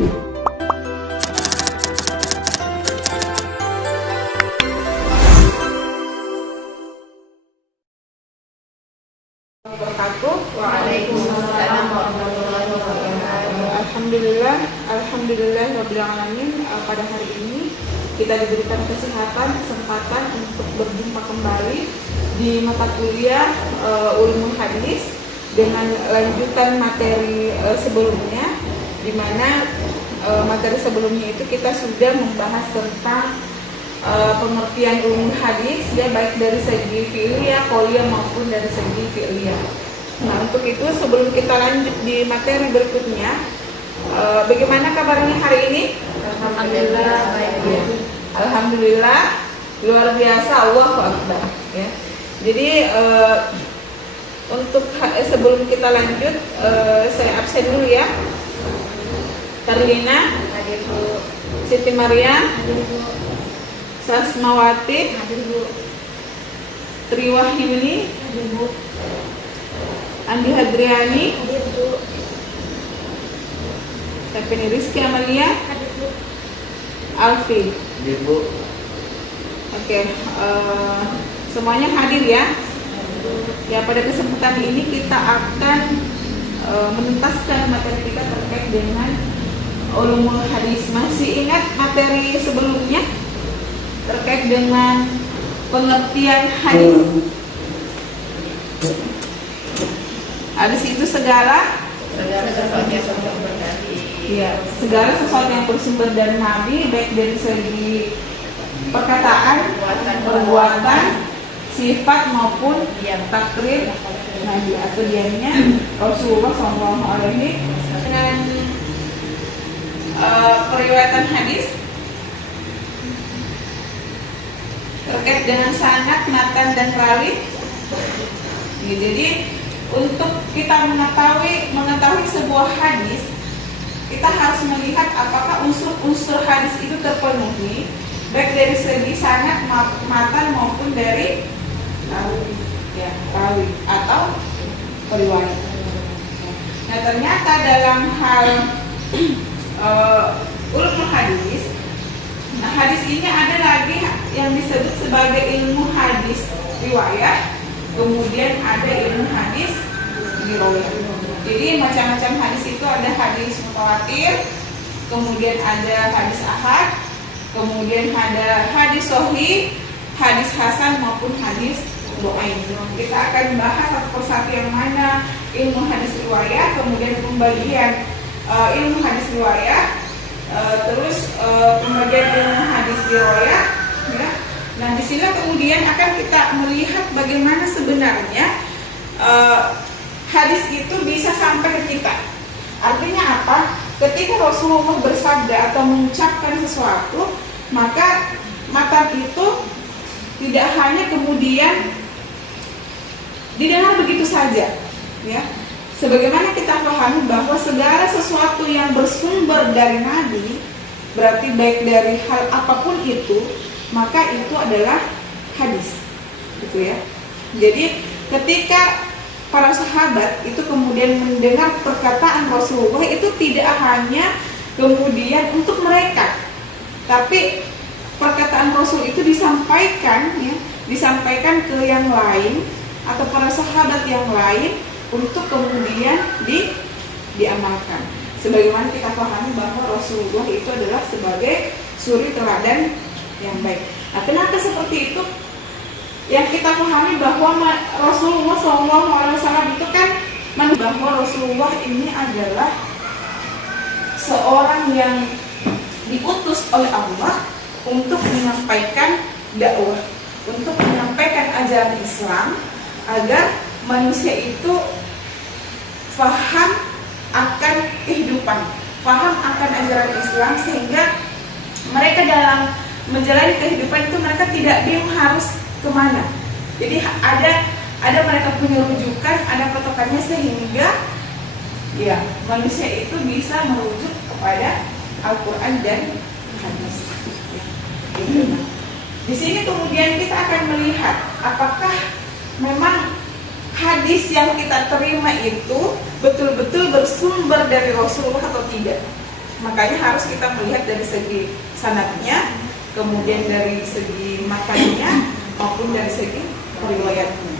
Waalaikumsalam warahmatullahi wabarakatuh. Alhamdulillah alamin. Pada hari ini kita diberikan kesempatan untuk berjumpa kembali di mata kuliah Ulumul Hadis dengan lanjutan materi sebelumnya, di mana materi sebelumnya itu kita sudah membahas tentang pengertian ulumul hadis, ya, baik dari segi fi'liyah, qauliyah maupun dari segi fi'liyah. Nah, untuk itu sebelum kita lanjut di materi berikutnya, bagaimana kabarnya hari ini? Alhamdulillah baik. Ya. Alhamdulillah luar biasa, Allahu Akbar. Ya. Jadi untuk sebelum kita lanjut, saya absen dulu ya. Karlina, Hadir Bu. Siti Maria, Hadir Bu. Sasmawati, Hadir Bu. Triwahyuni, Hadir Bu. Andi Hadriani, Hadir Bu. Stephanie Rizky Amalia, Hadir Bu. Alfi. Hadir Bu. Oke, semuanya hadir ya. Hadir Bu. Ya, pada kesempatan ini kita akan menuntaskan materi kita terkait dengan ulumul hadis. Masih ingat materi sebelumnya terkait dengan pengertian hadis? Hadis itu segala sesuatu yang bersumber dari segala sesuatu yang bersumber dari Nabi, baik dari segi perkataan, perbuatan, sifat maupun takrir Nabi atau diamnya Rasulullah SAW. Dengan periwayatan hadis terkait dengan sanad, matan dan rawi. Jadi untuk kita mengetahui sebuah hadis, kita harus melihat apakah unsur-unsur hadis itu terpenuhi, baik dari segi sanad, matan maupun dari rawi atau periwayat. Nah, ternyata dalam hal ulumul hadis, nah, hadis ini ada lagi yang disebut sebagai ilmu hadis riwayat, kemudian ada ilmu hadis riwayat. Jadi macam-macam hadis itu ada hadis mutawatir, kemudian ada hadis ahad, kemudian ada hadis sahih, hadis hasan maupun hadis dhaif. Kita akan bahas satu persatu yang mana ilmu hadis riwayat, kemudian pembagian ilmu hadis riwayat, terus pembagian ilmu hadis riwayat, ya. Nah, di sini kemudian akan kita melihat bagaimana sebenarnya hadis itu bisa sampai ke kita. Artinya apa? Ketika Rasulullah bersabda atau mengucapkan sesuatu, maka matan itu tidak hanya kemudian didengar begitu saja, ya. Sebagaimana kita pahami bahwa segala sesuatu yang bersumber dari Nabi, berarti baik dari hal apapun itu, maka itu adalah hadis, gitu ya. Jadi ketika para sahabat itu kemudian mendengar perkataan Rasulullah, itu tidak hanya kemudian untuk mereka, tapi perkataan Rasul itu disampaikan, ya, disampaikan ke yang lain atau para sahabat yang lain untuk kemudian diamalkan. Sebagaimana kita pahami bahwa Rasulullah itu adalah sebagai suri teladan yang baik. Nah, kenapa seperti itu? Yang kita pahami bahwa Rasulullah SAW itu kan bahwa Rasulullah ini adalah seorang yang diutus oleh Allah untuk menyampaikan dakwah, untuk menyampaikan ajaran Islam agar manusia itu faham akan kehidupan, faham akan ajaran Islam, sehingga mereka dalam menjalani kehidupan itu mereka tidak bingung harus kemana. Jadi ada mereka punya rujukan, ada patokannya, sehingga ya manusia itu bisa merujuk kepada Al-Quran dan hadis. Di sini kemudian kita akan melihat apakah memang hadis yang kita terima itu betul-betul bersumber dari Rasulullah atau tidak. Makanya harus kita melihat dari segi sanadnya, kemudian dari segi matanya, maupun dari segi riwayatnya.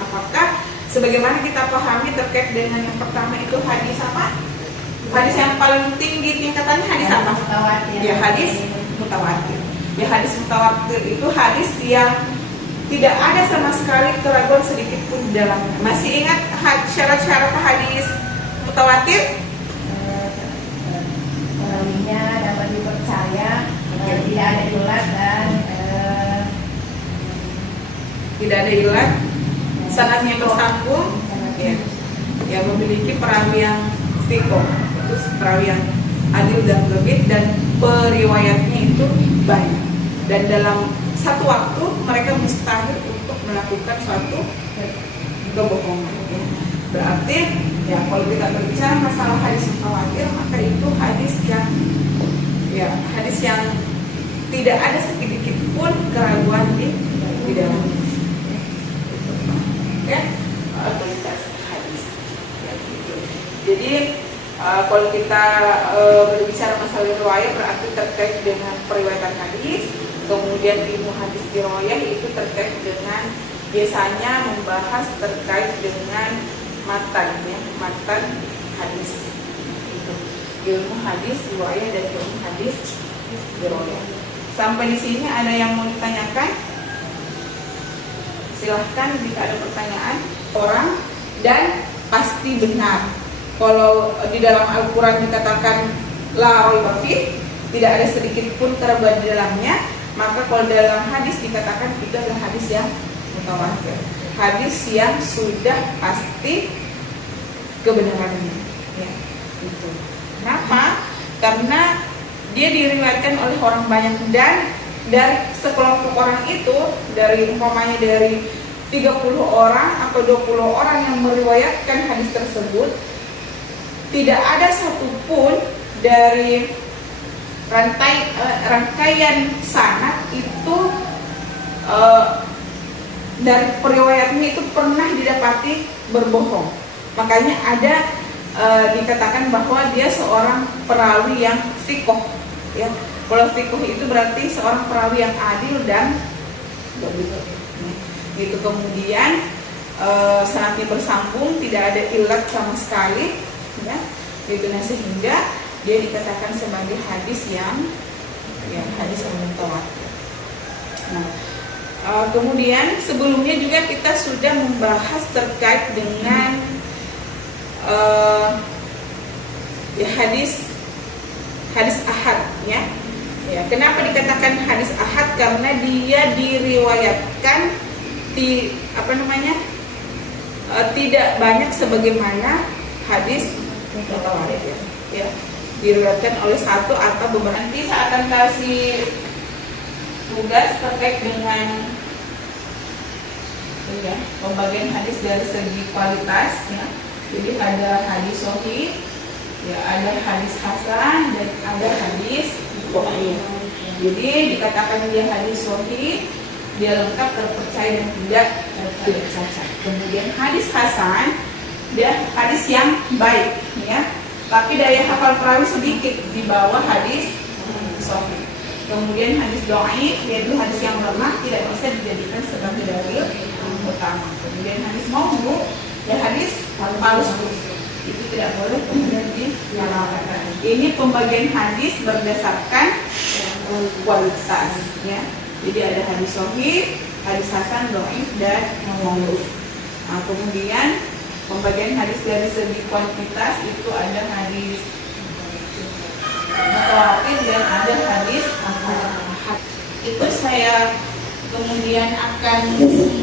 Apakah sebagaimana kita pahami terkait dengan yang pertama itu hadis apa? Hadis yang paling tinggi tingkatannya hadis apa? Mutawatir. Ya, hadis mutawatir. Ya, hadis mutawatir itu hadis yang tidak ada sama sekali keraguan sedikit pun di dalamnya. Masih ingat syarat-syarat hadis mutawatir? Perawinya dapat dipercaya, tidak ada ilat dan Tidak ada ilat, sanadnya bersambung, ya, memiliki perawi yang istiqomah, terus perawi yang adil dan lebih, dan periwayatnya itu banyak. Dan dalam satu waktu mereka mustahil untuk melakukan suatu kebohongan. Ya. Berarti, ya, kalau kita berbicara masalah hadis mutawatir, maka itu hadis yang tidak ada sedikit pun keraguan di dalamnya. Oke, kualitas hadis. Ya, gitu. Jadi kalau kita berbicara masalah riwayat berarti terkait dengan periwayatan hadis, kemudian ilmu hadis riwayat itu terkait dengan biasanya membahas terkait dengan matan, ya, matan hadis. Itu ilmu hadis riwayat dan ilmu hadis riwayat. Sampai di sini ada yang mau ditanyakan? Silahkan jika ada pertanyaan. Orang dan pasti benar. Kalau di dalam Al-Quran dikatakan la raiba fi, tidak ada sedikit pun keraguan di dalamnya, maka kalau dalam hadis dikatakan itu adalah hadis yang mutawatir, hadis yang sudah pasti kebenarannya. Ya, itu. Kenapa? Karena dia diriwayatkan oleh orang banyak, dan dari sekelompok orang itu, dari umpamanya dari 30 orang atau 20 orang yang meriwayatkan hadis tersebut, tidak ada satupun dari rangkaian sanad itu dari periwayatnya itu pernah didapati berbohong. Makanya ada dikatakan bahwa dia seorang perawi yang thiqah, ya. Kalau thiqah itu berarti seorang perawi yang adil dan itu. Kemudian sanadnya bersambung, tidak ada ilat sama sekali, ya. Itu sehingga dia dikatakan sebagai hadis yang mutawatir. Nah, kemudian sebelumnya juga kita sudah membahas terkait dengan hadis ahad, ya. Ya, kenapa dikatakan hadis ahad? Karena dia diriwayatkan tidak banyak sebagaimana hadis mutawatir, ya. Diriwayatkan oleh satu atau beberapa. Nanti saya akan kasih tugas terkait dengan pembagian hadis dari segi kualitas, ya. Jadi ada hadis sahih, ya, ada hadis hasan, dan ada hadis dhaif. Jadi dikatakan dia hadis sahih, dia lengkap, terpercaya, dan tidak cacat. Kemudian hadis hasan, dia hadis yang baik, ya, tapi daya hafal perawi sedikit di bawah hadis sahih. Kemudian hadis dhaif, yaitu hadis yang lemah, tidak bisa dijadikan sebagai dalil utama. Kemudian hadis maudhu, ya, hadis palsu, itu tidak boleh kemudian dinyalakan. Ini pembagian hadis berdasarkan kualitas, ya. Jadi ada hadis sahih, hadis hasan, dhaif, dan maudhu. Nah, kemudian pembagian hadis dari segi kuantitas itu ada hadis mutawatir dan ada hadis ahad. Itu saya kemudian akan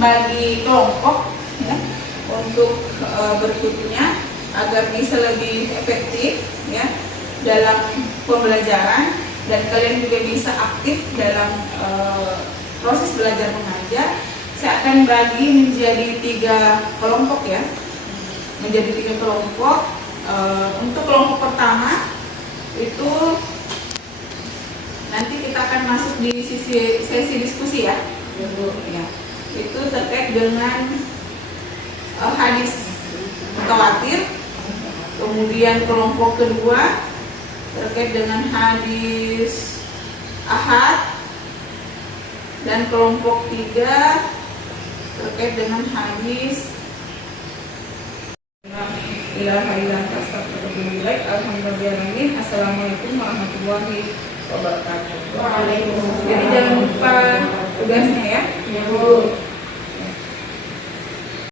bagi kelompok, ya, untuk berikutnya agar bisa lebih efektif, ya, dalam pembelajaran, dan kalian juga bisa aktif dalam proses belajar mengajar. Saya akan bagi menjadi 3 kelompok, ya, menjadi 3 kelompok. Untuk kelompok pertama itu nanti kita akan masuk di sesi diskusi, ya. Ya, itu terkait dengan hadis mutawatir. Kemudian kelompok kedua terkait dengan hadis ahad, dan kelompok 3 terkait dengan hadis Alhamdulillah. Assalamualaikum warahmatullahi wabarakatuh. Waalaikumsalam. Jadi jangan lupa tugasnya ya. Ya, Bu.